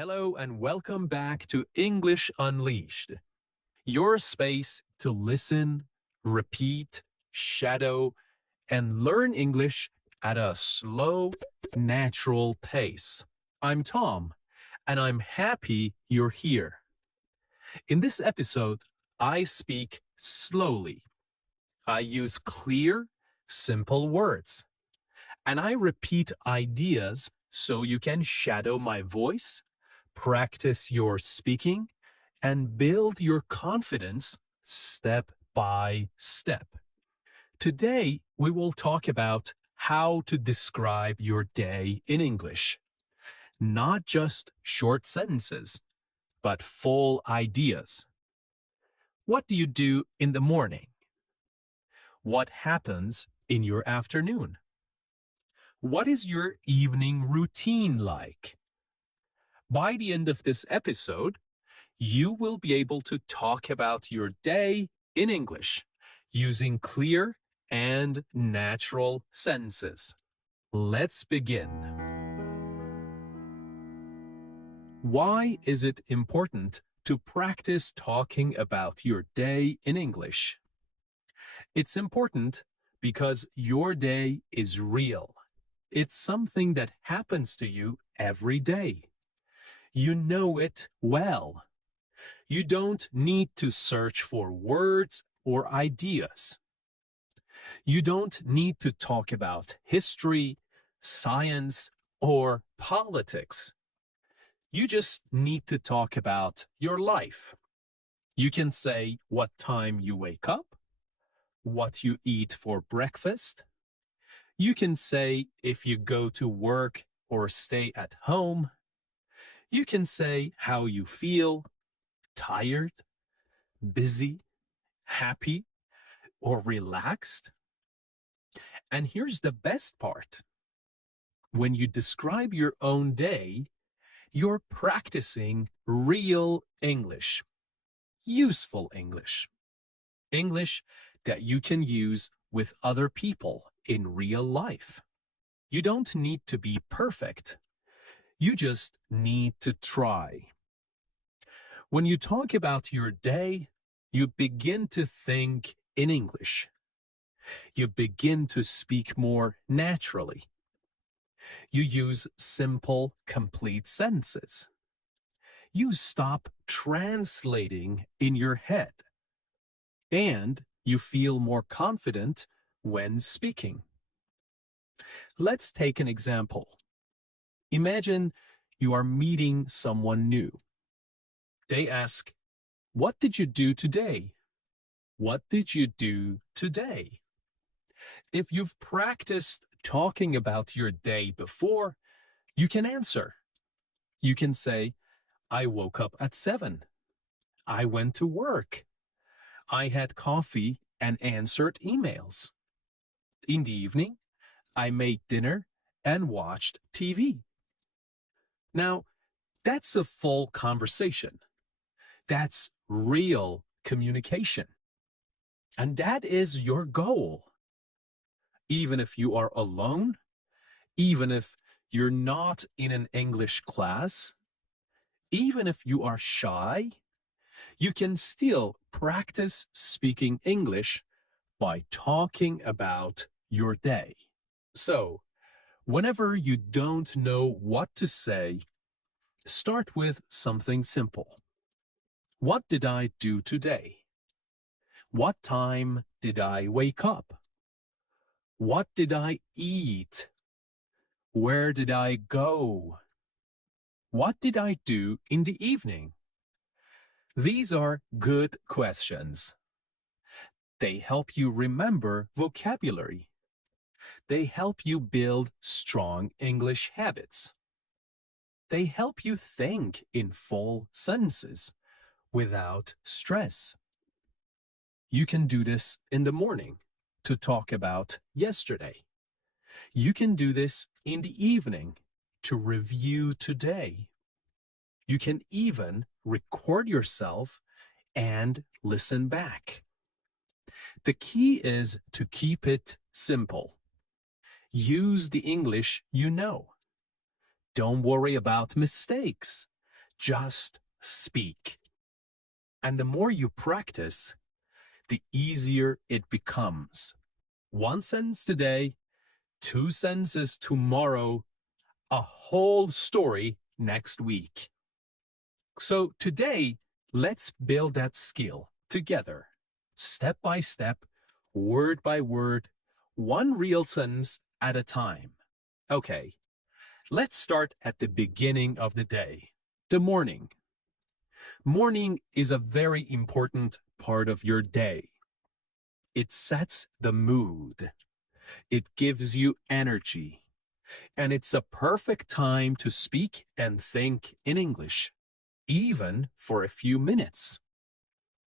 Hello and welcome back to English Unleashed, your space to listen, repeat, shadow, and learn English at a slow, natural pace. I'm Tom, and I'm happy you're here. In this episode, I speak slowly. I use clear, simple words, and I repeat ideas so you can shadow my voice, practice your speaking, and build your confidence step by step. Today, we will talk about how to describe your day in English. Not just short sentences, but full ideas. What do you do in the morning? What happens in your afternoon? What is your evening routine like? By the end of this episode, you will be able to talk about your day in English using clear and natural sentences. Let's begin. Why is it important to practice talking about your day in English? It's important because your day is real. It's something that happens to you every day. You know it well. You don't need to search for words or ideas. You don't need to talk about history, science, or politics. You just need to talk about your life. You can say what time you wake up, what you eat for breakfast. You can say if you go to work or stay at home. You can say how you feel, tired, busy, happy, or relaxed. And here's the best part. When you describe your own day, you're practicing real English, useful English, English that you can use with other people in real life. You don't need to be perfect. You just need to try. When you talk about your day, you begin to think in English. You begin to speak more naturally. You use simple, complete sentences. You stop translating in your head. And you feel more confident when speaking. Let's take an example. Imagine you are meeting someone new. They ask, "What did you do today?" What did you do today? If you've practiced talking about your day before, you can answer. You can say, "I woke up at 7. I went to work. I had coffee and answered emails. In the evening, I made dinner and watched TV." Now, that's a full conversation. That's real communication. And that is your goal. Even if you are alone, even if you're not in an English class, even if you are shy, you can still practice speaking English by talking about your day. So, whenever you don't know what to say, start with something simple. What did I do today? What time did I wake up? What did I eat? Where did I go? What did I do in the evening? These are good questions. They help you remember vocabulary. They help you build strong English habits. They help you think in full sentences without stress. You can do this in the morning to talk about yesterday. You can do this in the evening to review today. You can even record yourself and listen back. The key is to keep it simple. Use the English you know. Don't worry about mistakes. Just speak. And the more you practice, the easier it becomes. One sentence today, two sentences tomorrow, a whole story next week. So today, let's build that skill together, step by step, word by word, one real sentence at a time. Okay, let's start at the beginning of the day, the morning. Morning is a very important part of your day. It sets the mood. It gives you energy. And it's a perfect time to speak and think in English, even for a few minutes.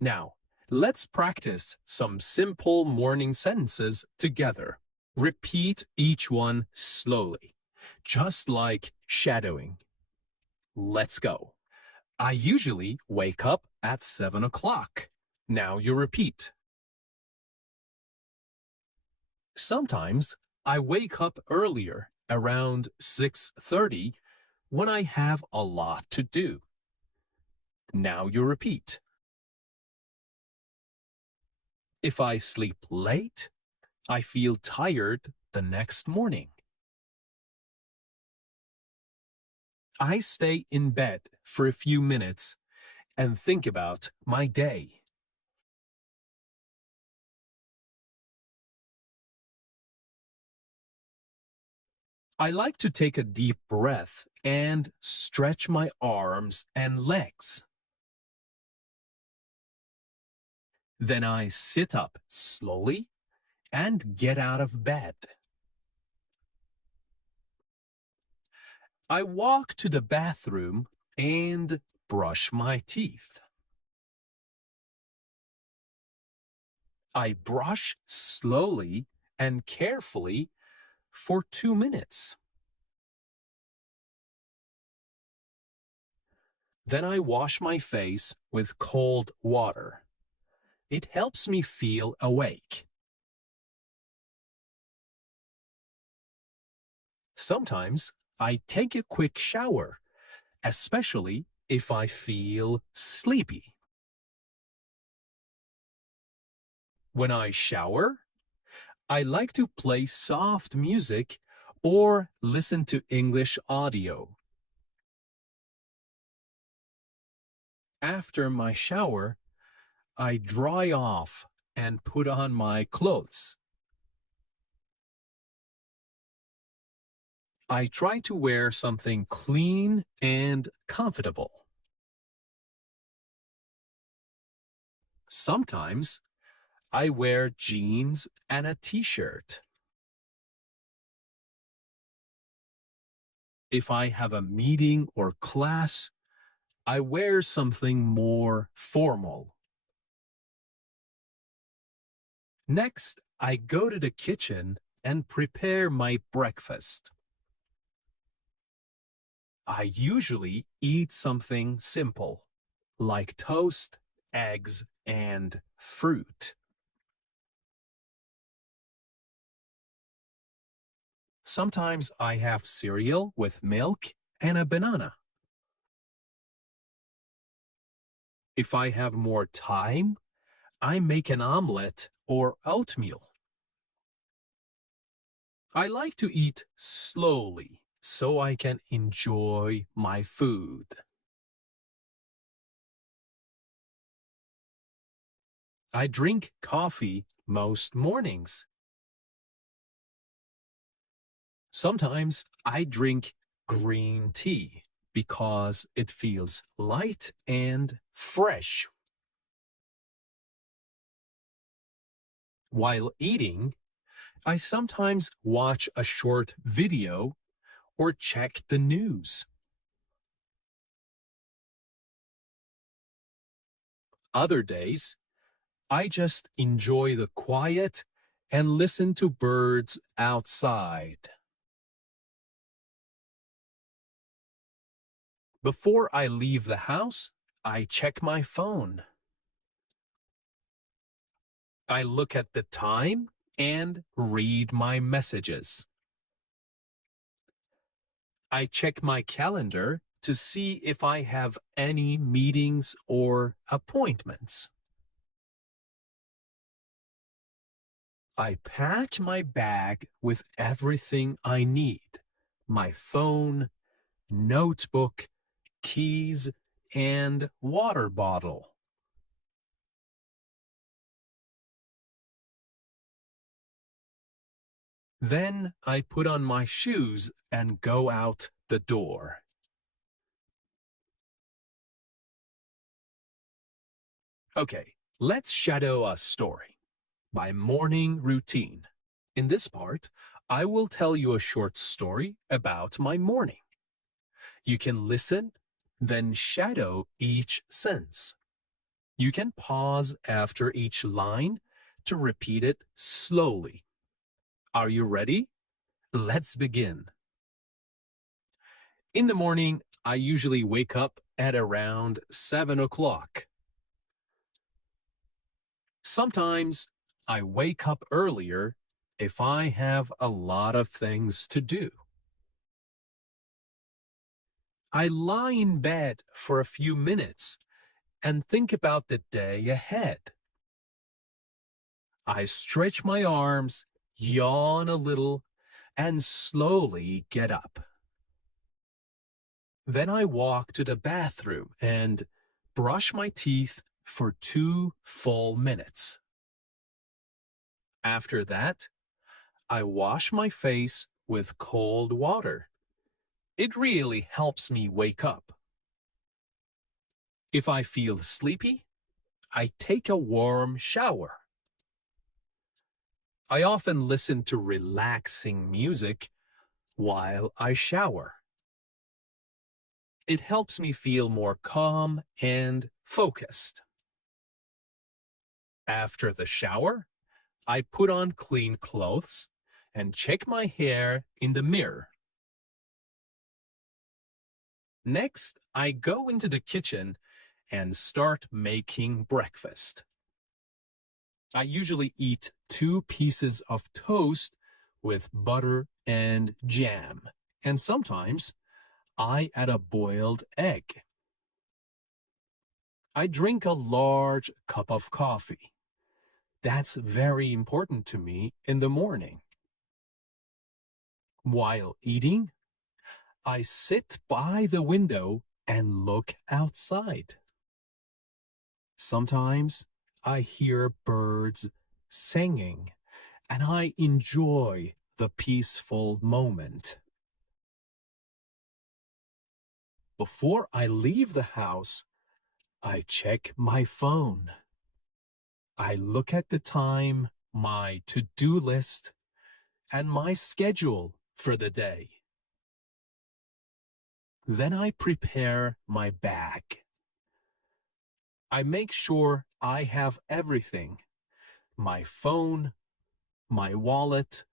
Now, let's practice some simple morning sentences together. Repeat each one slowly, just like shadowing. Let's go. I usually wake up at 7 o'clock. Now you repeat. Sometimes I wake up earlier, around 6:30, when I have a lot to do. Now you repeat. If I sleep late, I feel tired the next morning. I stay in bed for a few minutes and think about my day. I like to take a deep breath and stretch my arms and legs. Then I sit up slowly and get out of bed. I walk to the bathroom and brush my teeth. I brush slowly and carefully for 2 minutes. Then I wash my face with cold water. It helps me feel awake. Sometimes I take a quick shower, especially if I feel sleepy. When I shower, I like to play soft music or listen to English audio. After my shower, I dry off and put on my clothes. I try to wear something clean and comfortable. Sometimes I wear jeans and a t-shirt. If I have a meeting or class, I wear something more formal. Next, I go to the kitchen and prepare my breakfast. I usually eat something simple, like toast, eggs, and fruit. Sometimes I have cereal with milk and a banana. If I have more time, I make an omelette or oatmeal. I like to eat slowly so I can enjoy my food. I drink coffee most mornings. Sometimes I drink green tea because it feels light and fresh. While eating, I sometimes watch a short video or check the news. Other days, I just enjoy the quiet and listen to birds outside. Before I leave the house, I check my phone. I look at the time and read my messages. I check my calendar to see if I have any meetings or appointments. I pack my bag with everything I need: my phone, notebook, keys, and water bottle. Then I put on my shoes and go out the door. Okay, let's shadow a story. My morning routine. In this part, I will tell you a short story about my morning. You can listen, then shadow each sentence. You can pause after each line to repeat it slowly. Are you ready? Let's begin. In the morning, I usually wake up at around 7 o'clock. Sometimes I wake up earlier if I have a lot of things to do. I lie in bed for a few minutes and think about the day ahead. I stretch my arms, yawn a little, and slowly get up. Then I walk to the bathroom and brush my teeth for 2 full minutes. After that, I wash my face with cold water. It really helps me wake up. If I feel sleepy, I take a warm shower. I often listen to relaxing music while I shower. It helps me feel more calm and focused. After the shower, I put on clean clothes and check my hair in the mirror. Next, I go into the kitchen and start making breakfast. I usually eat 2 pieces of toast with butter and jam, and sometimes I add a boiled egg. I drink a large cup of coffee. That's very important to me in the morning. While eating, I sit by the window and look outside. Sometimes I hear birds singing, and I enjoy the peaceful moment. Before I leave the house, I check my phone. I look at the time, my to-do list, and my schedule for the day. Then I prepare my bag. I make sure I have everything: my phone, my wallet,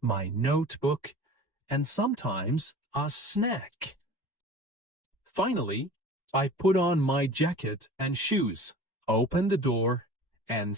my notebook, and sometimes a snack. Finally, I put on my jacket and shoes, open the door, and